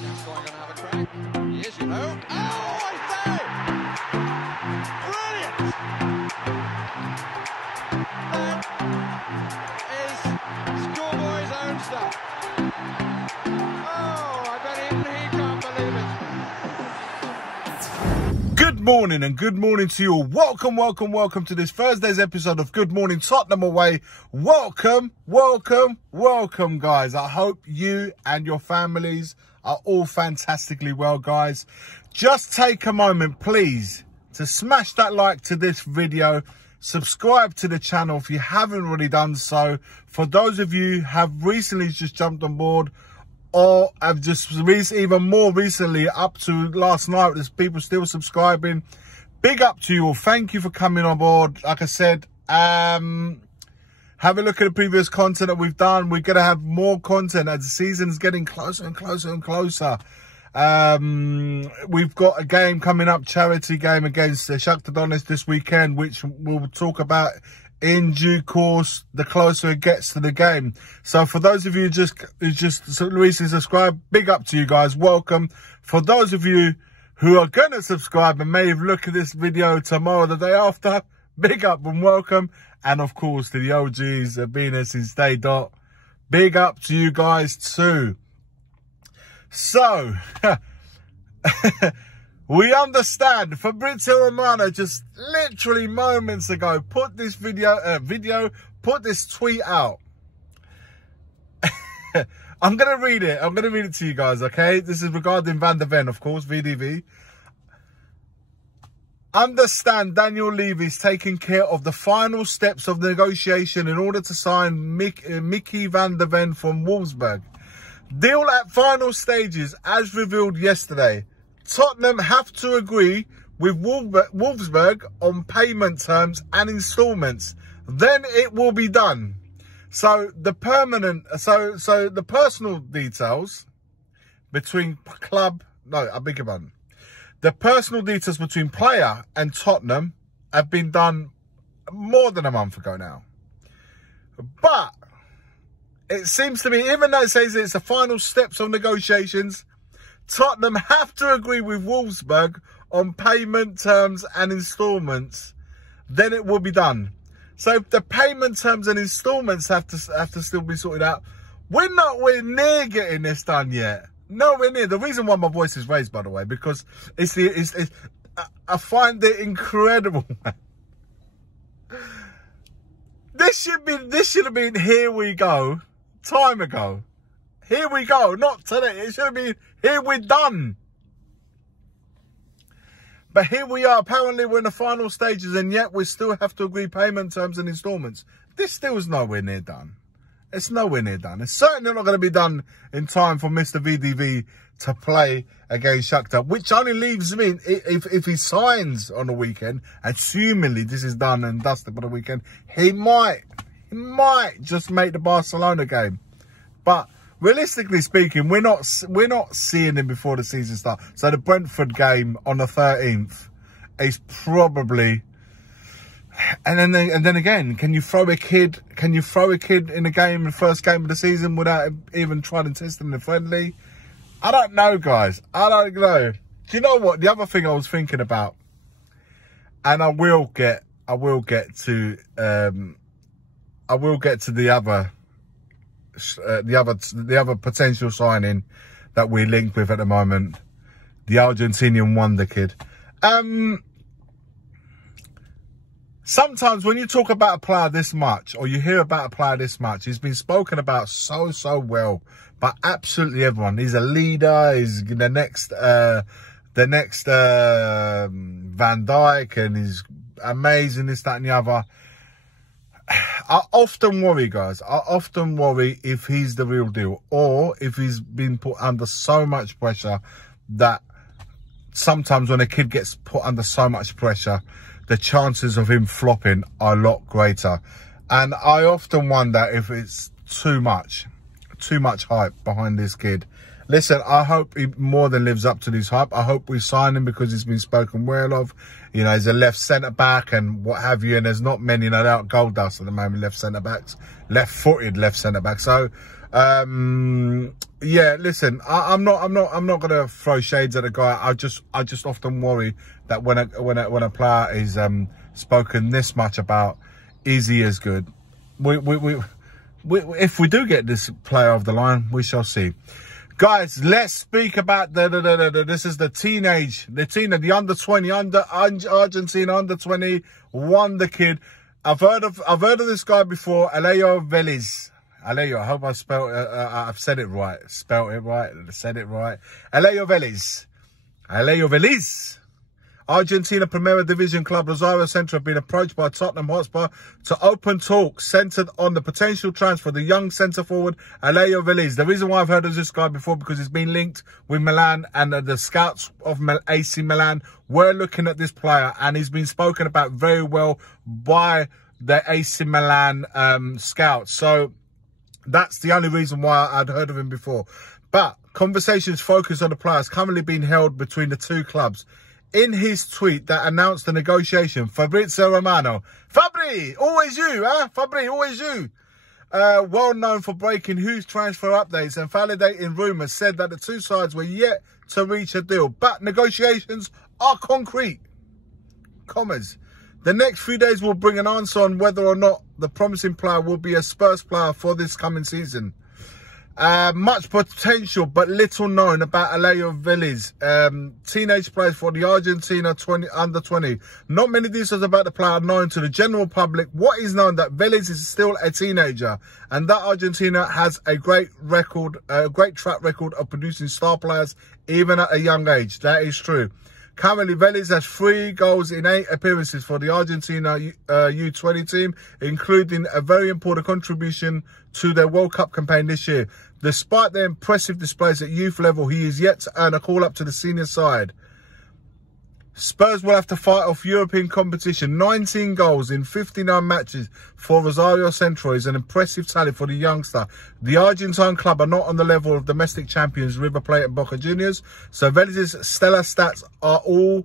Just going to have a crack. Yes, you know. Oh, I say! Brilliant! That is schoolboy's own stuff. Oh, I bet even he can't believe it. Good morning and good morning to you all. Welcome to this Thursday's episode of Good Morning Tottenham Away. Welcome, guys. I hope you and your families are all fantastically well, guys. Just take a moment, please, to smash that like to this video. Subscribe to the channel if you haven't already done so. For those of you who have recently just jumped on board, or have just even more recently, up to last night, there's people still subscribing. Big up to you all. Thank you for coming on board. Like I said, have a look at the previous content that we've done. We're going to have more content as the season's getting closer and closer and closer. We've got a game coming up, charity game against Shakhtar Donetsk this weekend, which we'll talk about in due course the closer it gets to the game. So for those of you who just recently subscribed, big up to you guys. Welcome. For those of you who are going to subscribe and may have looked at this video tomorrow, the day after, big up and welcome. And of course to the OGs have been here since day dot. Big up to you guys too. So we understand Fabrizio Romano just literally moments ago put this put this tweet out. I'm going to read it. I'm going to read it to you guys, okay? This is regarding Van der Ven, of course, VDV. Understand Daniel Levy is taking care of the final steps of the negotiation in order to sign Mickey Van der Ven from Wolfsburg. Deal at final stages, as revealed yesterday. Tottenham have to agree with Wolfsburg on payment terms and instalments. Then it will be done. So the personal details between the personal details between player and Tottenham have been done more than a month ago now. But it seems to me, even though it says it's the final steps of negotiations, Tottenham have to agree with Wolfsburg on payment terms and instalments. Then it will be done. So if the payment terms and instalments have to still be sorted out, we're nowhere near getting this done yet. Nowhere near. The reason why my voice is raised, by the way, because I find it incredible. This should have been here we go time ago. Here we go, not today. It should have been here we're done. But here we are. Apparently we're in the final stages and yet we still have to agree payment terms and instalments. This still is nowhere near done. It's nowhere near done. It's certainly not going to be done in time for Mr. VDV to play against Shakhtar, which only leaves me, if he signs on the weekend, assumingly this is done and dusted for the weekend, he might just make the Barcelona game. But realistically speaking, we're not seeing him before the season starts. So the Brentford game on the 13th is probably. And then again, can you throw a kid in the game, the first game of the season, without even trying to test him in the friendly? I don't know, guys. I don't know. Do you know what? The other thing I was thinking about, and I will get to the other potential signing that we're linked with at the moment, the Argentinian wonder kid. Sometimes when you talk about a player this much, or you hear about a player this much, he's been spoken about so well by absolutely everyone. He's a leader. He's the next Van Dijk, and he's amazing, this, that, and the other. I often worry, guys. I often worry if he's the real deal, or if he's been put under so much pressure that sometimes when a kid gets put under so much pressure, the chances of him flopping are a lot greater. And I often wonder if it's too much hype behind this kid. Listen, I hope he more than lives up to this hype. I hope we sign him because he's been spoken well of. You know, he's a left centre-back and what have you. And there's not many, no doubt, gold dust at the moment, left centre-backs. Left-footed left centre-back. So Yeah, listen, I'm not gonna throw shades at the guy. I just often worry that when a player is spoken this much about, is he as good? If we do get this player off the line, we shall see. Guys, let's speak about this is the under 20, Argentina under 20 wonder kid. I've heard of this guy before, Veliz. Alejo, I hope I've said it right. Spelled it right. Said it right. Alejo Veliz. Argentina Primera Division club Rosario Central have been approached by Tottenham Hotspur to open talks centred on the potential transfer of the young centre-forward Alejo Veliz. The reason why I've heard of this guy before, because he's been linked with Milan, and the scouts of AC Milan were looking at this player, and he's been spoken about very well by the AC Milan scouts. So that's the only reason why I'd heard of him before. But conversations focused on the players currently being held between the two clubs. In his tweet that announced the negotiation, Fabrizio Romano, Fabri, always you, huh? Fabri, always you. Well known for breaking huge transfer updates and validating rumours, said that the two sides were yet to reach a deal, but negotiations are concrete. Commas. The next few days will bring an answer on whether or not the promising player will be a Spurs player for this coming season. Much potential, but little known about Alejo Veliz. Teenage players for the Argentina under 20. Not many details about the player are known to the general public. What is known that Veliz is still a teenager, and that Argentina has a great track record of producing star players even at a young age. That is true. Currently, Veliz has 3 goals in 8 appearances for the Argentina U20 team, including a very important contribution to their World Cup campaign this year. Despite their impressive displays at youth level, he is yet to earn a call up to the senior side. Spurs will have to fight off European competition. 19 goals in 59 matches for Rosario Central is an impressive tally for the youngster. The Argentine club are not on the level of domestic champions River Plate and Boca Juniors, so Veliz's stellar stats are all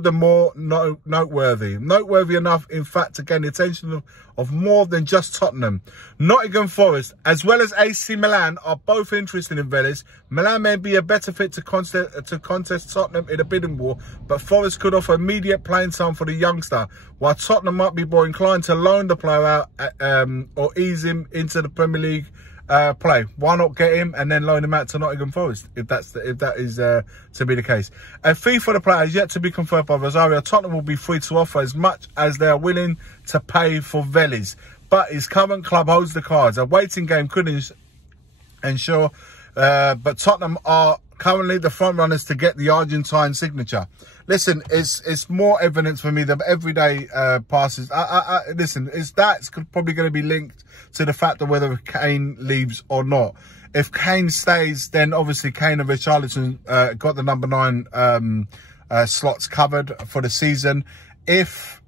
the more noteworthy. Noteworthy enough, in fact, to gain the attention of more than just Tottenham. Nottingham Forest, as well as AC Milan, are both interested in Veliz. Milan may be a better fit to contest Tottenham in a bidding war, but Forest could offer immediate playing time for the youngster, while Tottenham might be more inclined to loan the player out or ease him into the Premier League play. Why not get him and then loan him out to Nottingham Forest, if that is to be the case. A fee for the player is yet to be confirmed by Rosario. Tottenham will be free to offer as much as they are willing to pay for Veliz, but his current club holds the cards. A waiting game could ensure, but Tottenham are currently the front runners to get the Argentine signature. Listen, it's more evidence for me that every day passes. Listen, that's probably going to be linked to the fact of whether Kane leaves or not. If Kane stays, then obviously Kane and Richarlison got the number 9 slots covered for the season. If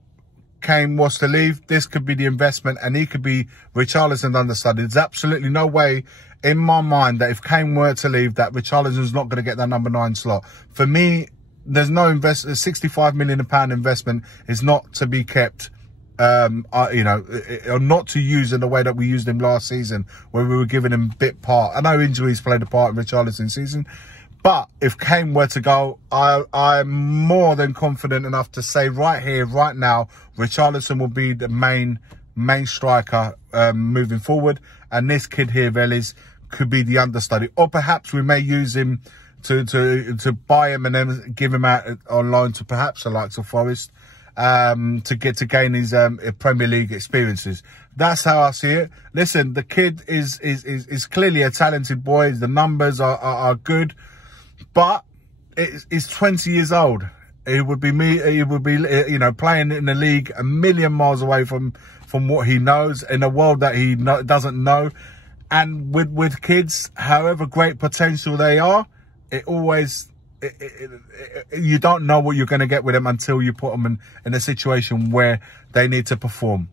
Kane was to leave, this could be the investment, and he could be Richarlison understudy. There's absolutely no way in my mind that if Kane were to leave, that Richarlison's not going to get that number 9 slot. For me, there's no investment. £65 million investment is not to be kept, you know, or not to use in the way that we used him last season, where we were giving him bit part. I know injuries played a part in Richarlison's season, but if Kane were to go, I'm more than confident enough to say right here, right now, Richarlison will be the main striker moving forward, and this kid here, Veliz, could be the understudy, or perhaps we may use him to buy him and then give him out on loan to perhaps the likes of Forest to gain his Premier League experiences. That's how I see it. Listen, the kid is clearly a talented boy. The numbers are good, but he's 20 years old. It would be you know, playing in a league a million miles away from what he knows, in a world that he doesn't know. And with kids, however great potential they are, you don't know what you're going to get with them until you put them in a situation where they need to perform.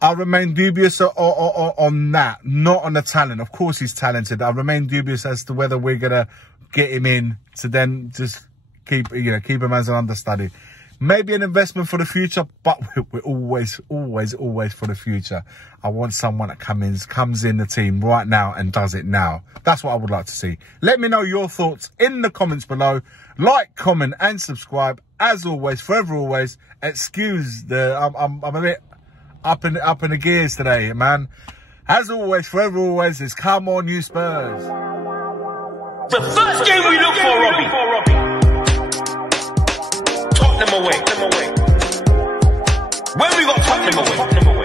I remain dubious on that, not on the talent. Of course he's talented. I remain dubious as to whether we're going to get him in to then just keep him as an understudy. Maybe an investment for the future, but we're always for the future. I want someone that comes in the team right now and does it now. That's what I would like to see. Let me know your thoughts in the comments below. Like, comment, and subscribe. As always, forever always. Excuse the I'm a bit up in the gears today, man. As always, forever always is come on, you Spurs. The first game we look for, Robbie. Tottenham away. When we got Tottenham away.